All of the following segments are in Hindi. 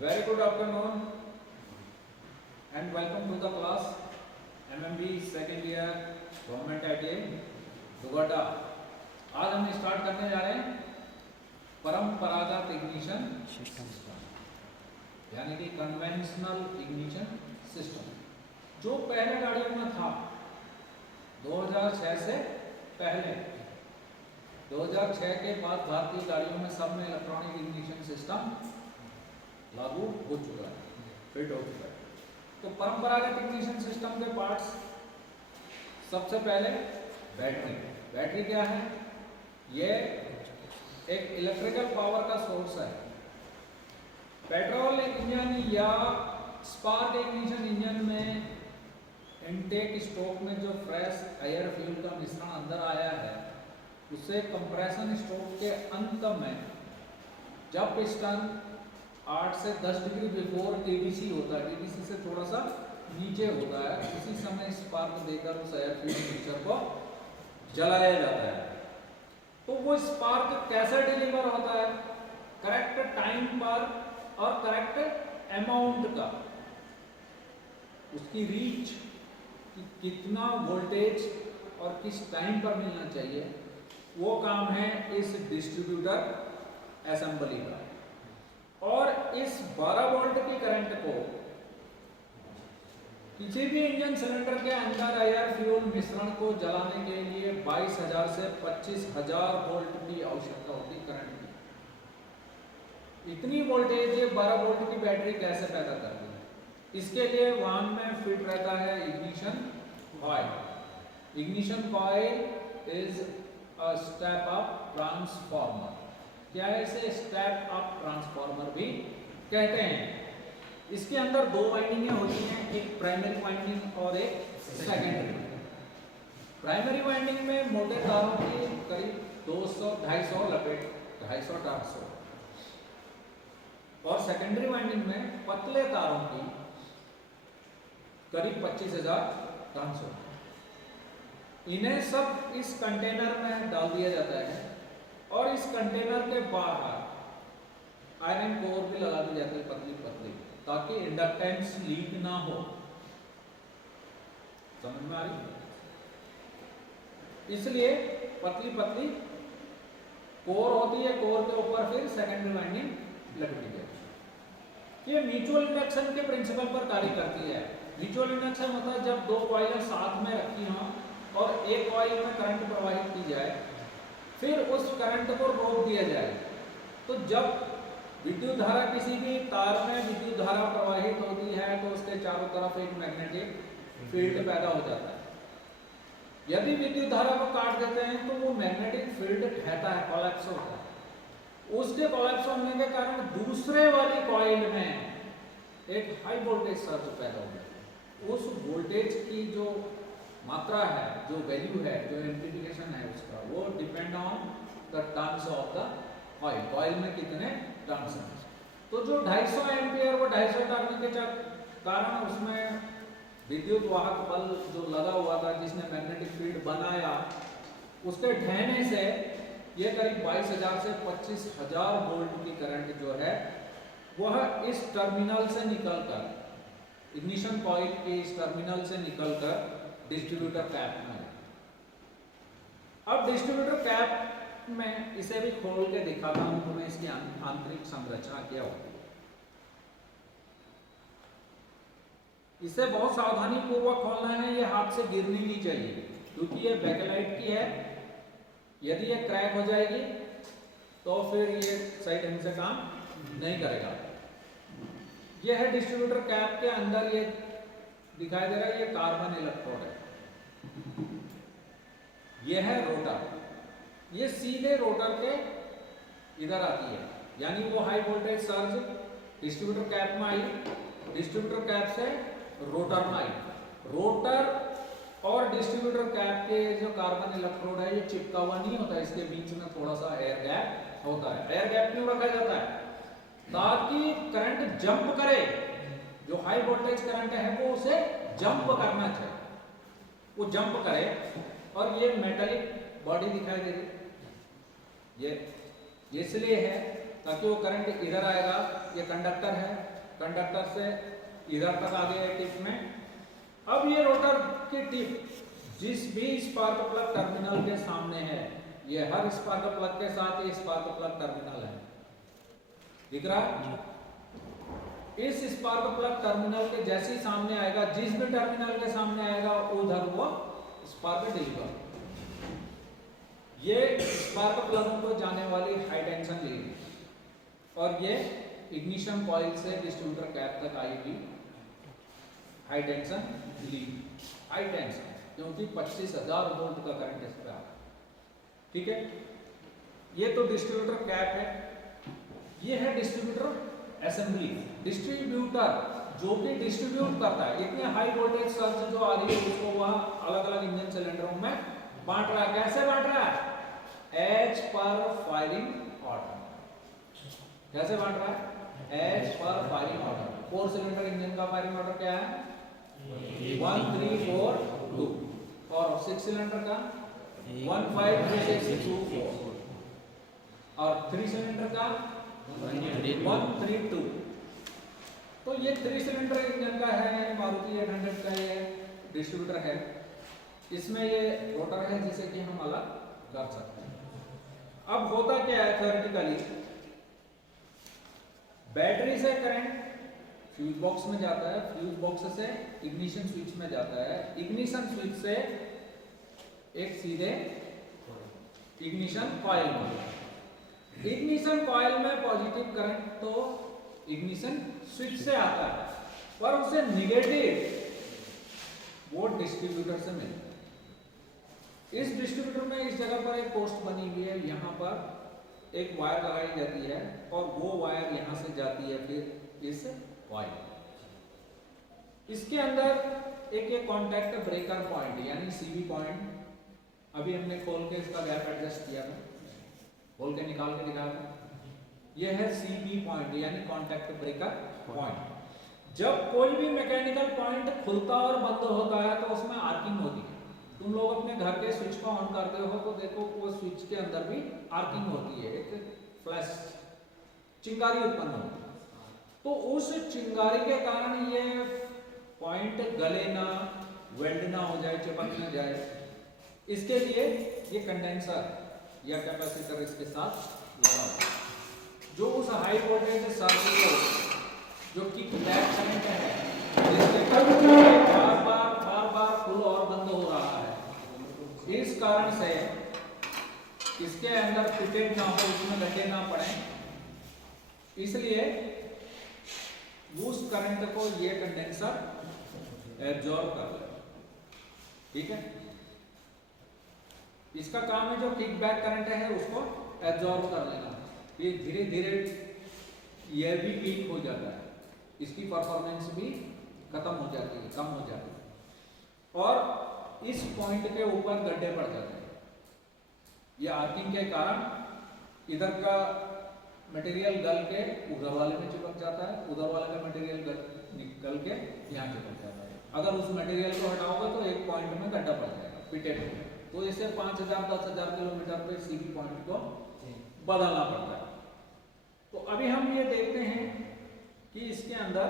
Very good afternoon and welcome to the class MMB second year Government ITI Dugadda. आज हम स्टार्ट करने जा रहे हैं परंपरागत इग्निशन सिस्टम, यानी कि कन्वेंशनल इग्निशन सिस्टम, जो पहले गाड़ियों में था 2006 से पहले। 2006 के बाद भारतीय गाड़ियों में सब में इलेक्ट्रॉनिक इग्निशन सिस्टम लागू हो चुका है, फिट हो चुका है। तो परंपरागत इग्निशन सिस्टम के पार्ट्स, सबसे पहले बैटरी। बैटरी क्या है? ये एक इलेक्ट्रिकल पावर का सोर्स है। पेट्रोल इंजन या स्पार्क इग्निशन इंजन में इनटेक स्ट्रोक में जो फ्रेश एयर फ्यूल का मिश्रण अंदर आया है, उससे कंप्रेशन स्ट्रोक के अंत में जब पिस्टन 8 से 10 डिग्री बिफोर टीडीसी होता है, टीडीसी से थोड़ा सा नीचे होता है, उसी समय स्पार्क देकर उस एयर फ्यूल मिक्सचर को जलाया जाता है। तो वो स्पार्क कैसे डिलीवर होता है? करेक्ट टाइम पर और करेक्ट अमाउंट का, उसकी रीच कि कितना वोल्टेज और किस टाइम पर मिलना चाहिए, वो काम है इस डिस्ट्रीब्यूटर असेंबली का। और इस 12 वोल्ट की करंट को किसी भी इंजन सिलेंडर के अंदर एयर फ्यूल मिश्रण को जलाने के लिए 22,000 से 25,000 वोल्ट की आवश्यकता होती करंट की। इतनी वोल्टेज 12 वोल्ट की बैटरी कैसे पैदा करती है? इसके लिए वाहन में फिट रहता है ignition coil. Ignition coil is a step up transformer. क्या है? इसे स्टेप अप ट्रांसफार्मर भी कहते हैं। इसके अंदर दो वाइंडिंगें होती हैं, एक प्राइमरी वाइंडिंग और एक सेकेंडरी। प्राइमरी वाइंडिंग में मोटे तारों की करीब 200-250 लपेट, 250-400, और सेकेंडरी वाइंडिंग में पतले तारों की करीब 25,500। इन्हें सब इस कंटेनर में डाल दिया जाता है और इस कंटेनर के बाहर आयरन कोर भी लगा दी जाती है, पतली पतली, ताकि इंडक्टेंस लीक ना हो। समझ में आ रही? इसलिए पतली पतली कोर होती है, कोर के ऊपर फिर सेकेंडरी वाइंडिंग लगती है। ये म्यूचुअल इंडक्शन के प्रिंसिपल पर कार्य करती है। म्यूचुअल इंडक्शन मतलब जब दो कॉइल साथ में रखी हों और एक कॉइल में करंट प्रवाहित की जाए, फिर उस करंट को रोक दिया जाए। तो जब विद्युत धारा, किसी भी तार में विद्युत धारा प्रवाहित होती है, तो उसके चारों तरफ एक मैग्नेटिक फील्ड पैदा हो जाता है। यदि विद्युत धारा को काट देते हैं तो वो मैग्नेटिक फील्ड कहता है, कोलैप्स होता है। उसके कोलैप्स होने के कारण दूसरे वाली कॉइल में एक हाई वोल्टेज सर्ज पैदा हो जाता है। उस वोल्टेज की जो मात्रा है, जो वैल्यू है, जो एम्प्लीफिकेशन है उसका, वो depend on the turns of the coil. Coil में कितने टर्न्स हैं। तो जो 250 एम्पियर वो 250 टर्न के कारण उसमें विद्युत वाहक बल जो लगा हुआ था, जिसने मैग्नेटिक फील्ड बनाया, उसके ढहने से ये करीब 22,000 से 25,000 वोल्ट की करंट जो है वह इस टर्मिनल से निकलकर, इग्निशन कॉइल के इस टर्मिनल से निकलकर डिस्ट्रीब्यूटर कैप में। अब डिस्ट्रीब्यूटर कैप में इसे भी खोल के दिखाता हूं तुम्हें, इसकी आंतरिक संरचना क्या होती है। इसे बहुत सावधानी पूर्वक खोलना है, ये हाथ से गिरनी नहीं चाहिए, क्योंकि ये बैकलाइट की है। यदि ये क्रैक हो जाएगी तो फिर ये सही ढंग से काम नहीं करेगा। यह है डिस्ट्रीब्यूटर कैप के अंदर, ये दिखाई दे रहा है, ये कार्बन इलेक्ट्रोड है। यह है रोटर। ये सीधे रोटर के इधर आती है, यानी वो high voltage surge distributor cap में आई, डिस्ट्रीब्यूटर कैप से रोटर में आई। रोटर और डिस्ट्रीब्यूटर कैप के जो कार्बन इलेक्ट्रोड है, ये चिपका हुआ नहीं होता, इसके बीच में थोड़ा सा एयर गैप होता है। एयर गैप क्यों रखा जाता है? ताकि करंट जंप करे, जो हाई वोल्टेज करंट है वो उसे जंप करना चाहिए, वो जंप करे। और ये मेटालिक बॉडी दिखाई दे रही, ये इसलिए है ताकि वो करंट इधर आएगा। ये कंडक्टर है, कंडक्टर से इधर तक आ गया टिप में। अब ये रोटर की टिप जिस भी स्पार्क प्लग टर्मिनल के सामने है, ये हर स्पार्क प्लग के साथ ये स्पार्क प्लग टर्मिनल है, दिख रहा है? इस स्पार्क प्लग टर्मिनल के जैसे ही सामने आएगा, जिस भी टर्मिनल के सामने आएगा उधर वो स्पार्क देगा। ये स्पार्क प्लग को जाने वाली हाई टेंशन लीड और ये इग्निशन कॉइल से डिस्ट्रीब्यूटर कैप तक आएगी high tension lead. High tension क्योंकि 25,000 वोल्ट का करंट इस पे आ रहा है, ठीक है? ये तो डिस्ट्रीब्यूटर कैप है, ये है डिस्ट्रीब्यूटर असेंबली। डिस्ट्रीब्यूटर जो कि डिस्ट्रीब्यूट करता है, इतने हाई वोल्टेज सर्ज जो आ रही है उसको वह अलग अलग इंजन सिलेंडरों में बांट रहा है। कैसे बांट रहा है? एच पर फायरिंग ऑर्डर। कैसे बांट रहा है? एच पर फायरिंग ऑर्डर। 4 सिलेंडर इंजन का फायरिंग ऑर्डर क्या है? 1 3 4 2 और 6 सिलेंडर का 1 5 3 6 2 4 और 3 सिलेंडर का 1 3 2। तो ये 3 सिलेंडर इंजन का है, मारुति 800 का ये डिस्ट्रीब्यूटर है। इसमें ये रोटर है जिसे कि हम अलग कर सकते हैं। अब होता क्या है थ्योरेटिकली, बैटरी से करंट फ्यूज बॉक्स में जाता है, फ्यूज बॉक्स से इग्निशन स्विच में जाता है, इग्निशन स्विच से एक सीधे इग्निशन कॉइल में। इग्निशन कॉइल में पॉजिटिव करंट तो इग्निशन स्विच से आता है, पर उसे निगेटिव वो डिस्ट्रीब्यूटर से मिलता है। इस डिस्ट्रीब्यूटर में इस जगह पर एक पोस्ट बनी हुई है, यहाँ पर एक वायर लगाई जाती है और वो वायर यहाँ से जाती है फिर इस वायर। इसके अंदर एक ये कॉन्टैक्ट ब्रेकर पॉइंट यानी सीबी पॉइंट, अभी हमने खोल के इसका गैप एडजस्ट किया था, खोल के निकाल के दिखाया था। ये है सीबी पॉइंट यानी कॉन्टैक्ट ब्रेकर पॉइंट। जब कोई भी मैकेनिकल पॉइंट खुलता और बंद होता है तो उसमें आर्किंग होती है। तुम लोग अपने घर के स्विच को ऑन करते हो तो देखो वो स्विच के अंदर भी आर्किंग होती है, एक फ्लैश चिंगारी उत्पन्न होती है। तो उस चिंगारी के कारण ये पॉइंट गले ना, वेल्ड ना हो जाए, चिपक ना जाए, इसके लिए ये कंडेंसर या कैपेसिटर इसके साथ लगा होता है, जो उस हाई वोल्टेज सर्किट को जो कि बैक करंट है जिसके कारण बार बार खुल और बंद हो रहा है, इस कारण से इसके अंदर फिटेड ना हो, इसमें लगे ना पड़े, इसलिए उस करंट को ये कंडेंसर एब्जॉर्ब कर ले। ठीक है, इसका काम है जो किकबैक करंट है उसको एब्जॉर्ब कर लेना। ये धीरे धीरे ये भी पीक हो जाता है, इसकी परफॉर्मेंस भी खत्म हो जाती है, कम हो जाती है और इस पॉइंट के ऊपर गड्ढे पड़ जाते हैं। ये आर्किंग के कारण इधर का मटेरियल गल के उधर वाले में चिपक जाता है, उधर वाले का मटेरियल निकल के यहाँ चिपक जाता है। अगर उस मटेरियल को हटाओगे तो एक पॉइंट में गड्ढा पड़ जाएगा, पिटेड हो जाएगा। तो इसे 5000-10,000 किलोमीटर पे सीबी पॉइंट को बदलना पड़ता है। तो अभी हम ये देखते हैं कि इसके अंदर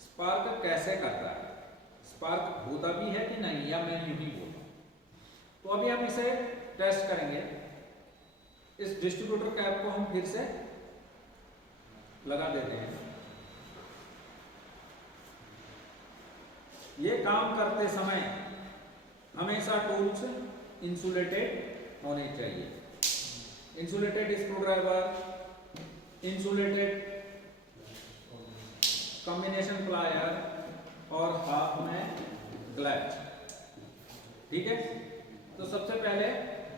स्पार्क कैसे करता है, स्पार्क होता भी है कि नहीं, या मैं यूं ही बोलूं। तो अभी हम इसे टेस्ट करेंगे। इस डिस्ट्रीब्यूटर कैप को हम फिर से लगा देते हैं। ये काम करते समय हमेशा टूल्स इंसुलेटेड होने चाहिए। Insulated screwdriver, insulated combination plier और हाथ में ग्लैच। ठीक है, तो सबसे पहले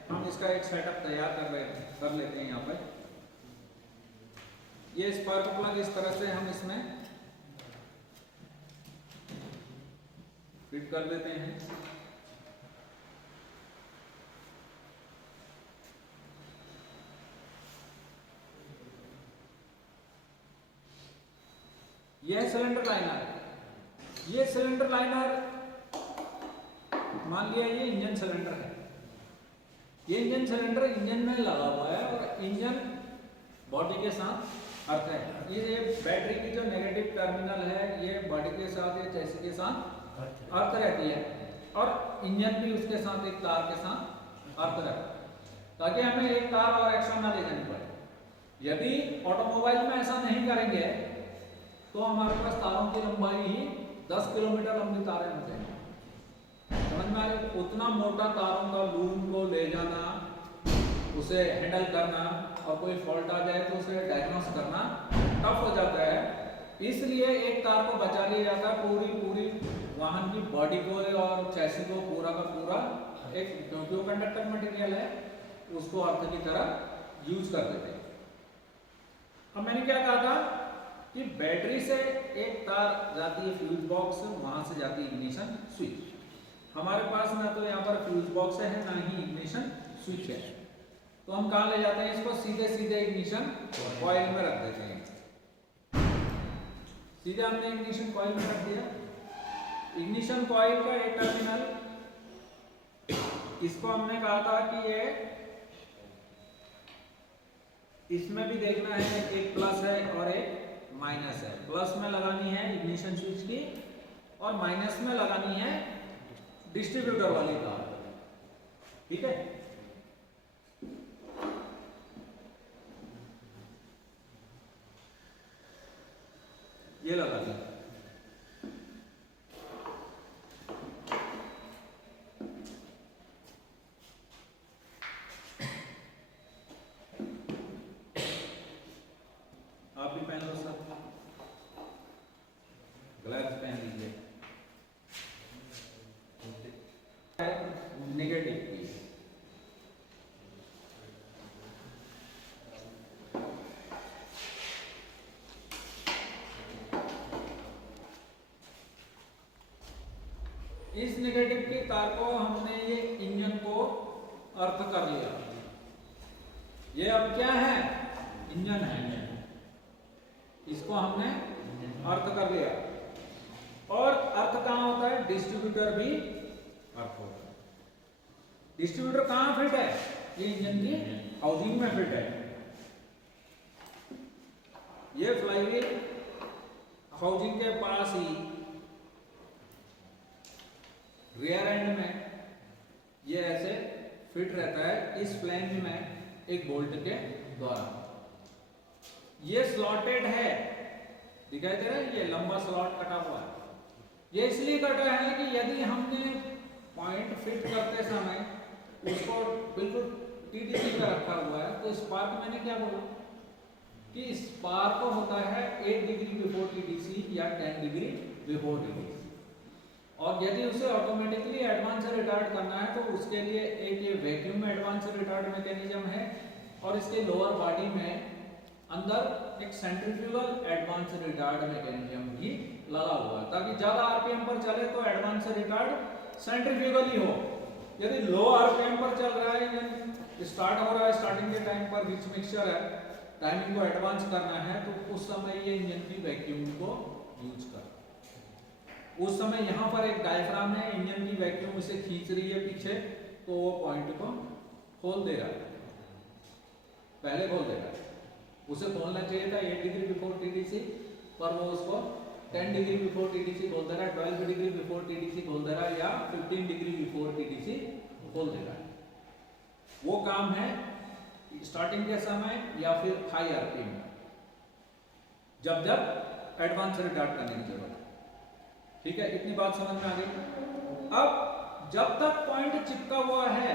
हम इसका एक सेटअप तैयार कर लेते हैं। यहाँ पर ये स्पार्क प्लग इस तरह से हम इसमें फिट कर देते हैं। यह सिलेंडर लाइनर है। ये सिलेंडर लाइनर मान लिया ये इंजन सिलेंडर है। ये इंजन सिलेंडर इंजन में लगा हुआ है और इंजन बॉडी के साथ अर्थ है। ये बैटरी की जो नेगेटिव टर्मिनल है ये बॉडी के साथ या चैसी के साथ अर्थ रहती है, और इंजन भी उसके साथ एक तार के साथ अर्थ रहता है, ताकि हमें एक तार और एक्स्ट्रा ना ले जानी पड़े। यदि ऑटोमोबाइल में ऐसा नहीं करेंगे तो हमारे पास तारों की लंबाई ही 10 किलोमीटर लंबी तारें होते हैं। समझ में आ रही? उतना मोटा तारों का लूम को ले जाना, उसे हैंडल करना, और कोई फॉल्ट आ जाए तो उसे डायग्नोस करना टफ हो जाता है। इसलिए एक तार को बचा लिया जाता है, पूरी वाहन की बॉडी को और चैसी को पूरा का पूरा एक, क्योंकि वो कंडक्टर मटेरियल है, उसको अर्थ की तरह यूज कर देते हैं। अब मैंने क्या कहा था कि बैटरी से एक तार जाती है फ्यूज बॉक्स, वहां से जाती है इग्निशन स्विच। हमारे पास ना तो यहाँ पर फ्यूज बॉक्स है ना ही इग्निशन स्विच है, तो हम कहाँ ले जाते हैं इसको? सीधे इग्निशन कॉइल में रख देते हैं। सीधे हमने इग्निशन कॉइल में रख दिया। इग्निशन कॉइल का एक टर्मिनल, इसको हमने कहा था कि ये, इसमें भी देखना है एक प्लस है और एक माइनस है। प्लस में लगानी है इग्निशन स्विच की और माइनस में लगानी है डिस्ट्रीब्यूटर वाली तार। ठीक है, ये लगा दिया। आप भी पहन लो सर, ग्लव्स पहन लीजिए। नेगेटिव की इस नेगेटिव की तार को हमने ये इंजन को अर्थ कर लिया। ये अब क्या है? इंजन है, इसको हमने अर्थ कर लिया। और अर्थ कहाँ होता है? डिस्ट्रीब्यूटर भी अर्थ होता है। डिस्ट्रीब्यूटर कहाँ फिट है? ये इंजन की हाउसिंग में फिट है। ये फ्लाईव्हील हाउसिंग के पास ही रियर एंड में ये ऐसे फिट रहता है, इस फ्लैंज में एक बोल्ट के द्वारा। ये स्लॉटेड है, दिखाई दे रहा है? ये लंबा स्लॉट कटा हुआ है। ये इसलिए कटा है कि यदि हमने पॉइंट फिट करते समय उसको बिल्कुल टीडीसी पे रखा हुआ है, तो स्पार्क, मैंने क्या बोला कि स्पार्क होता है 8 डिग्री बिफोर टीडीसी या 10 डिग्री बिफोर टीडीसी। और यदि उसे ऑटोमेटिकली एडवांस रिटार्ड करना है तो उसके लिए एक ये वैक्यूम एडवांस रिटार्ड मैकेनिज्म है, और इसके लोअर बॉडी में अंदर एक सेंट्रीफ्यूगल एडवांस रिटार्ड मैकेनिज्म भी लगा हुआ है, ताकि ज्यादा आरपीएम पर चले तो एडवांस रिटार्ड सेंट्रीफ्यूगल ही हो। यदि लो आरपीएम पर चल रहा है, इंजन स्टार्ट हो रहा है, स्टार्टिंग के टाइम पर बीच मिक्सचर है, टाइमिंग को एडवांस करना है, तो उस समय ये इंजन की वैक्यूम को यूज कर। उस समय यहाँ पर एक डायफ्राम है, इंजन की वैक्यूम उसे खींच रही है पीछे, तो वो पॉइंट को खोल दे रहा है, पहले खोल देगा। उसे खोलना चाहिए था 8 डिग्री बिफोर टीडीसी, पर वो उसको 10 डिग्री बिफोर टीडीसी खोल दे रहा है, 12 डिग्री बिफोर टीडीसी खोल दे रहा है, या 15 डिग्री बिफोर टीडीसी खोल दे रहा है। वो काम है स्टार्टिंग के समय या फिर हाई आरपीएम में, जब जब एडवांस रिटार्ड करने की जरूरत है। ठीक है, इतनी बात समझ में आ गई। अब जब तक पॉइंट चिपका हुआ है,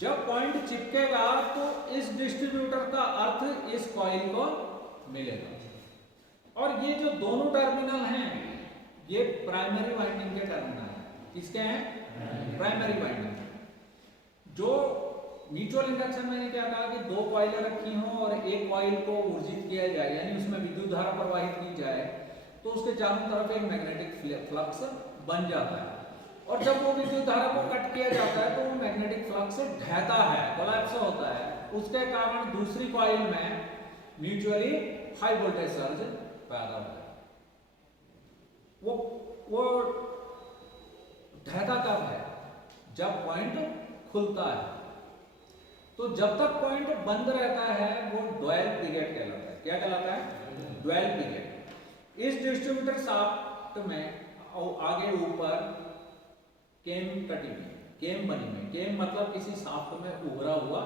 जब पॉइंट चिपकेगा तो इस डिस्ट्रीब्यूटर का अर्थ इस कॉइल को मिलेगा। और ये जो दोनों टर्मिनल हैं, ये प्राइमरी वाइंडिंग के टर्मिनल हैं। किसके हैं? Primary winding. जो म्यूचुअल इंडक्शन में मैंने क्या कहा कि 2 कॉइलें रखी हों और एक कॉइल को ऊर्जित किया जाए, यानी उसमें विद्युत धारा प्रवाहित की जाए, तो उसके चारों तरफ एक मैग्नेटिक फ्लक्स बन जाता है। और जब वो विद्युत धारा को कट किया जाता है तो वो मैग्नेटिक फ्लक्स ढहता है, कोलैप्स होता है। उसके कारण दूसरी कॉइल में म्यूचुअली हाई वोल्टेज सर्ज पैदा होता है। वो ढहता कब है? जब पॉइंट खुलता है। तो जब तक पॉइंट बंद रहता है वो ड्वेल पीरियड कहलाता है। क्या कहलाता है? Dwell period. इस डिस्ट्रीब्यूटर शाफ्ट में आगे ऊपर केम कटी हुई, केम बनी हुई। केम मतलब किसी शाफ्ट में उभरा हुआ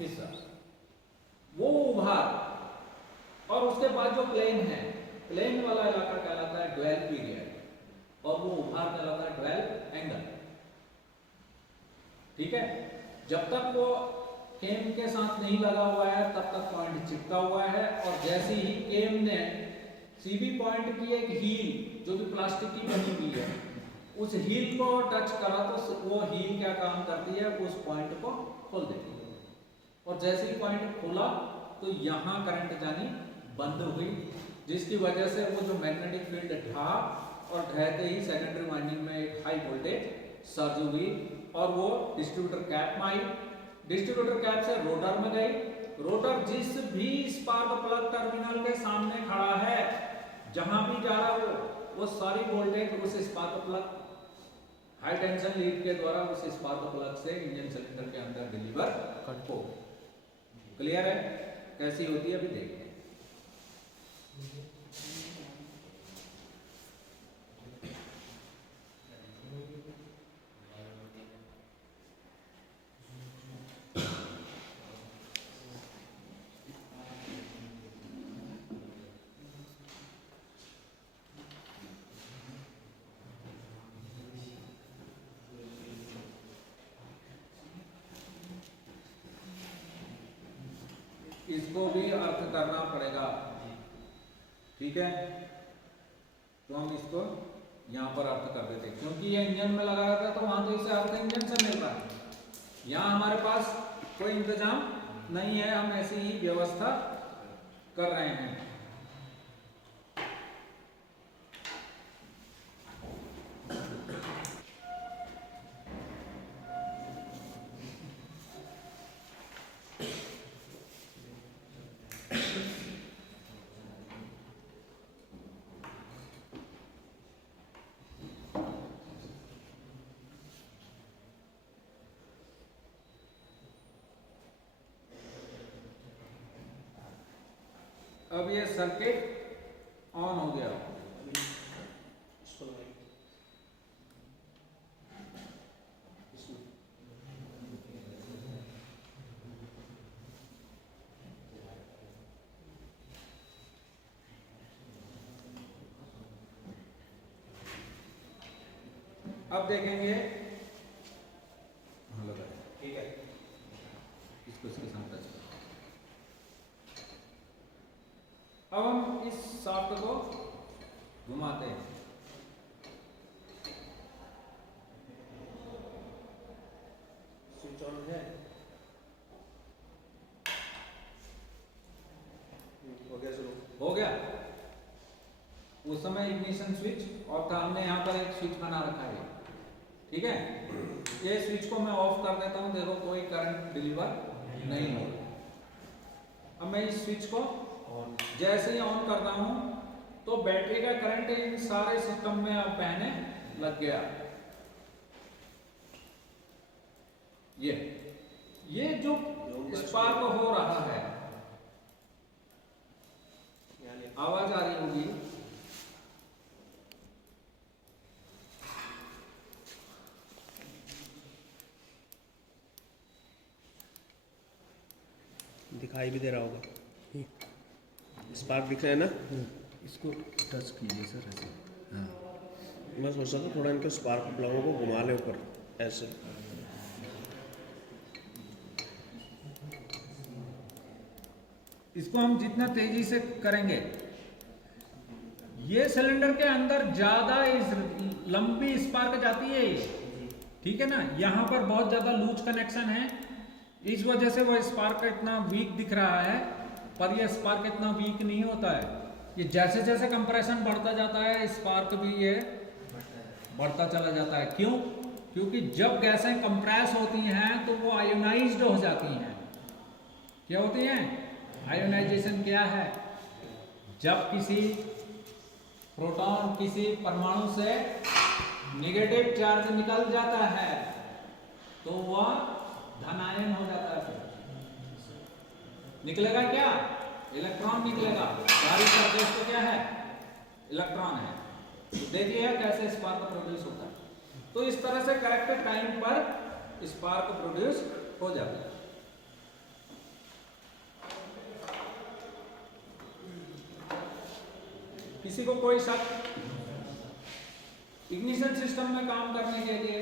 हिस्सा, वो उभार और उसके बाद जो प्लेन है, प्लेन वाला इलाका कहलाता है ड्वेल पीरियड और वो उभार कहलाता है ड्वेल एंगल। ठीक है, जब तक वो केम के साथ नहीं लगा हुआ है तब तक पॉइंट चिपका हुआ है, और जैसे ही केम ने सीबी पॉइंट की एक हील जो कि प्लास्टिक की बनी हुई है उस हील को टच करा तो वो हील क्या काम करती है, उस पॉइंट को खोल देती है, और जैसे ही पॉइंट खोला तो यहाँ करंट जानी बंद हुई, जिसकी वजह से वो जो मैग्नेटिक फील्ड ढा और ढहते ही सेकेंडरी वाइंडिंग में एक हाई वोल्टेज सर्ज हुई और वो डिस्ट्रीब्यूटर कैप में आई। डिस्ट्रीब्यूटर कैप से रोटर में गई। रोटर जिस भी स्पार्क प्लग टर्मिनल के सामने खड़ा है, जहां भी जा रहा है वो सारी वोल्टेज उस spark plug high tension lead के द्वारा उस स्पार्क प्लग से इंजन सिलेंडर के अंदर डिलीवर हो। क्लियर है? कैसी होती है अभी देखते हैं। इसको भी अर्थ करना पड़ेगा, ठीक है? तो हम इसको यहाँ पर अर्थ कर देते, क्योंकि ये इंजन में लगा रहता है तो वहां तो इसे अर्थ इंजन से मिल रहा है। यहाँ हमारे पास कोई इंतजाम नहीं है, हम ऐसी ही व्यवस्था कर रहे हैं। अब ये सर्किट ऑन हो गया। अब देखेंगे, ठीक है, इसको इसके साथ टच करो। अब हम इस शाफ्ट को घुमाते हैं। स्विच ऑन है, हो गया शुरू, हो गया। उस समय इग्निशन स्विच और था, हमने यहाँ पर एक स्विच बना रखा है, ठीक है? ये स्विच को मैं ऑफ कर देता हूँ, देखो कोई करंट डिलीवर नहीं हो। अब मैं इस स्विच को जैसे ही ऑन कर रहा हूँ तो बैटरी का करंट इन सारे सिस्टम में अब बहने लग गया। ये जो स्पार्क हो रहा है, आवाज आ रही होगी, दिखाई भी दे रहा होगा, स्पार्क दिख रहा है ना? इसको टच कीजिए सर ऐसे। हाँ, मैं सोच रहा था थोड़ा इनके स्पार्क प्लगों को घुमा ले ऊपर ऐसे। इसको हम जितना तेजी से करेंगे, ये सिलेंडर के अंदर ज्यादा लंबी स्पार्क जाती है ये, ठीक है ना? यहाँ पर बहुत ज्यादा लूज कनेक्शन है, इस वजह से वो स्पार्क इतना वीक दिख रहा है, पर ये स्पार्क इतना वीक नहीं होता है। ये जैसे जैसे कंप्रेशन बढ़ता जाता है स्पार्क भी ये बढ़ता चला जाता है। क्यों? क्योंकि जब गैसें कंप्रेस होती हैं तो वो आयोनाइज्ड हो जाती हैं। क्या होती हैं? आयोनाइजेशन क्या है? जब किसी प्रोटॉन किसी परमाणु से नेगेटिव चार्ज निकल जाता है तो वह धनायन हो जाता है। निकलेगा क्या? इलेक्ट्रॉन निकलेगा। बाहरी सरफेस पे क्या है? इलेक्ट्रॉन है। तो देखिए कैसे स्पार्क प्रोड्यूस होता है। तो इस तरह से करेक्ट टाइम पर स्पार्क प्रोड्यूस हो जाता है। किसी को कोई शक? इग्निशन सिस्टम में काम करने के लिए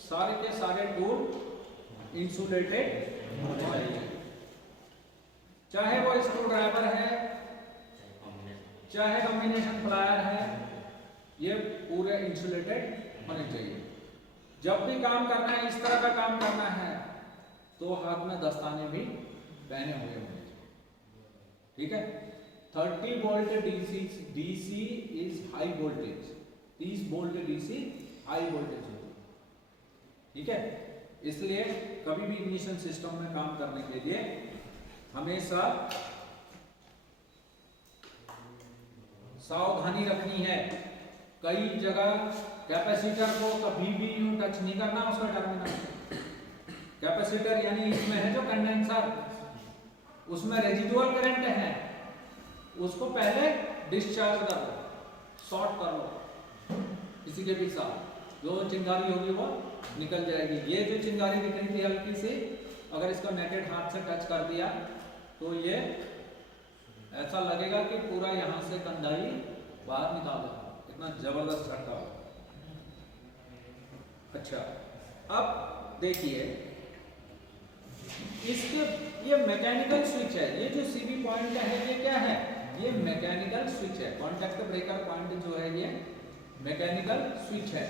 सारे के सारे टूल इंसुलेटेड होने चाहिए, चाहे वो स्क्रू ड्राइवर है, चाहे कॉम्बिनेशन प्लायर है, ये पूरे इंसुलेटेड होने चाहिए। जब भी काम करना है, इस तरह का काम करना है, तो हाथ में दस्ताने भी पहने हुए होने चाहिए। ठीक है। 30 volt DC is high voltage, 30 volt DC high voltage होती है। ठीक है। इसलिए कभी भी इग्निशन सिस्टम में काम करने के लिए हमेशा सावधानी रखनी है। कई जगह कैपेसिटर को कभी भी यूं टच नहीं करना, उसका टर्मिनल। कैपेसिटर यानी इसमें है जो कंडेंसर, उसमें रेजिडुअल करंट है, उसको पहले डिस्चार्ज कर लो, शॉर्ट कर लो किसी के भी साथ, जो चिंगारी होगी वो निकल जाएगी। ये जो चिंगारी दिख रही थी हल्की सी, अगर इसको नेकेड हाथ से टच कर दिया तो ये ऐसा लगेगा कि पूरा यहाँ से कंधा ही बाहर निकाला, इतना जबरदस्त झटका हो। अच्छा, अब देखिए इसके, ये मैकेनिकल स्विच है। ये जो सीबी पॉइंट है ये क्या है? ये मैकेनिकल स्विच है। कॉन्टैक्ट ब्रेकर पॉइंट जो है ये मैकेनिकल स्विच है।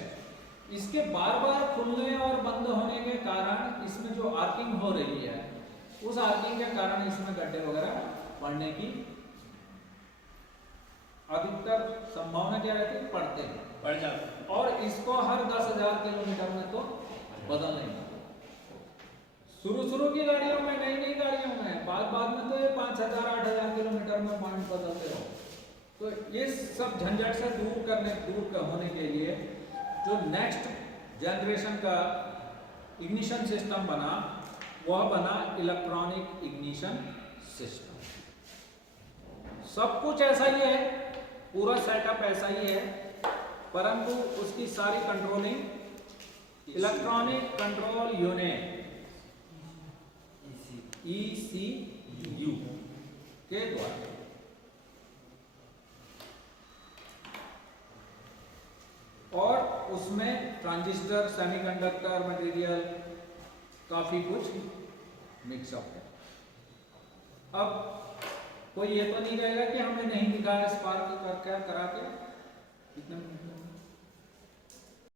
इसके बार बार खुलने और बंद होने के कारण इसमें जो आर्किंग हो रही है, उस आर्किंग के कारण इसमें गड्ढे वगैरह पड़ने की अधिकतर संभावना क्या रहती है? पड़ते हैं, पड़ जाते हैं। और इसको हर 10,000 किलोमीटर में तो बदल नहीं। शुरू की गाड़ियों में, नई गाड़ियों में, बाद में तो ये 5,000 8,000 किलोमीटर में पॉइंट बदलते रहो। तो ये सब झंझट से दूर होने के लिए जो नेक्स्ट जनरेशन का इग्निशन सिस्टम बना, वह बना इलेक्ट्रॉनिक इग्निशन सिस्टम। सब कुछ ऐसा ही है, पूरा सेटअप ऐसा ही है, परंतु उसकी सारी controlling electronic control unit ECU के द्वारा। और उसमें ट्रांजिस्टर, सेमीकंडक्टर मटेरियल, काफी कुछ मिक्सअप है। अब कोई ये तो नहीं कहेगा कि हमने नहीं दिखाया स्पार्क क्या करा के,